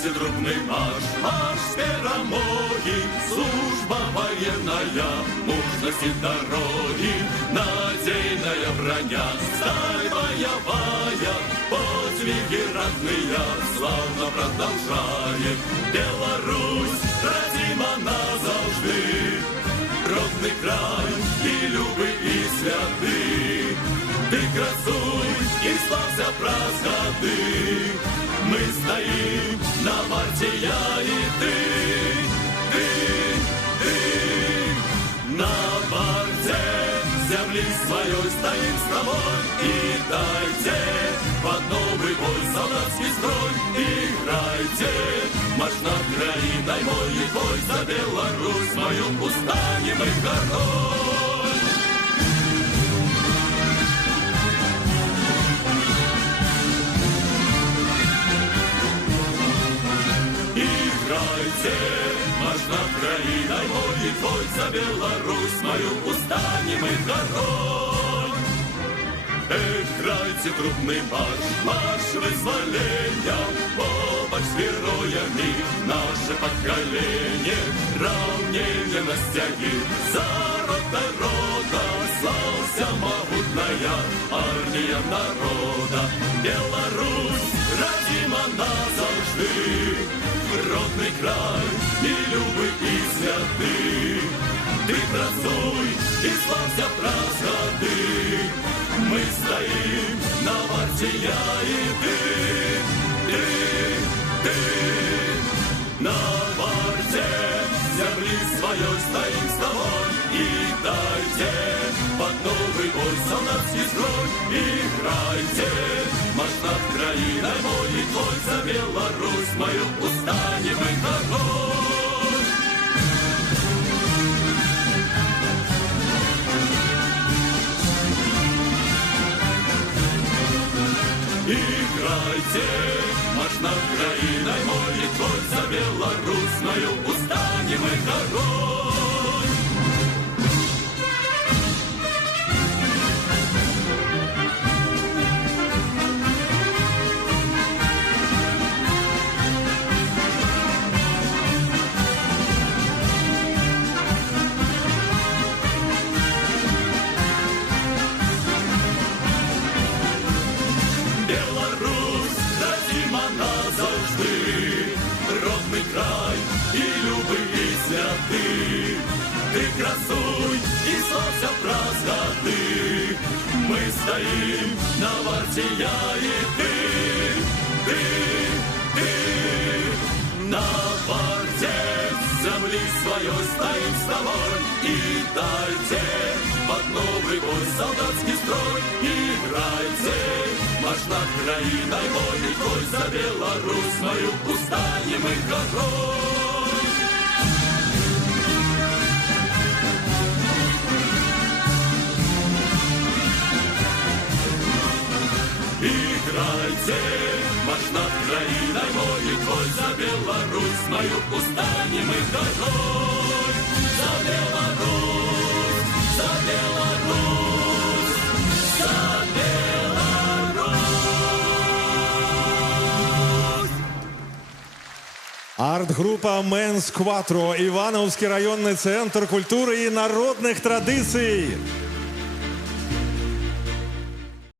Играйте трубный марш, марш перемоги, служба военная, мужности дороги, надейная броня, сталь боевая, подвиги родные, славно продолжаем. Беларусь, родима назавжди, родный край и любы, и святы. Ты красуй и славься праз годы, мы стоим на варте, я и ты, на варте земли своей стоим с тобой. И дайте под новый бой солдатский строй, играйте марш над краиной мой и твой, за Беларусь мою устанем мы горой. Играйте марш над краиной мой и твой, за Беларусь мою устанем мы горой. Играйте трубный марш, марш вызволения, побач с героями наше поколение. Равнение на стяги, за род народа, славься могутная армия народа. Беларусь, родима назавжди, родный край и любы, и святы. Ты красуй и славься праз годы, мы стоим на варте, я и ты, на варте земли своей стоим с тобой. И дайте под новый бой солдатский строй, играйте марш над краиной мой и твой, за Беларусь мою устанем мы горой. Играйте марш над краиной мой и твой, за Беларусь мою устанем мы горой. Родный край и любы, и святы. Ты красуй и славься праз годы, мы стоим на варте, я и ты, на варте земли своей стоим с тобой. И дайте под новый бой солдатский строй, играйте марш над краиной мой и твой, за Беларусь мою устанем мы горой. Играйте марш над краиной мой и твой, за Беларусь мою устанем мы горой. За Беларусь, за Беларусь, за Беларусь. Арт-група Менс Кватро, Ивановский районный центр культуры и народных традиций.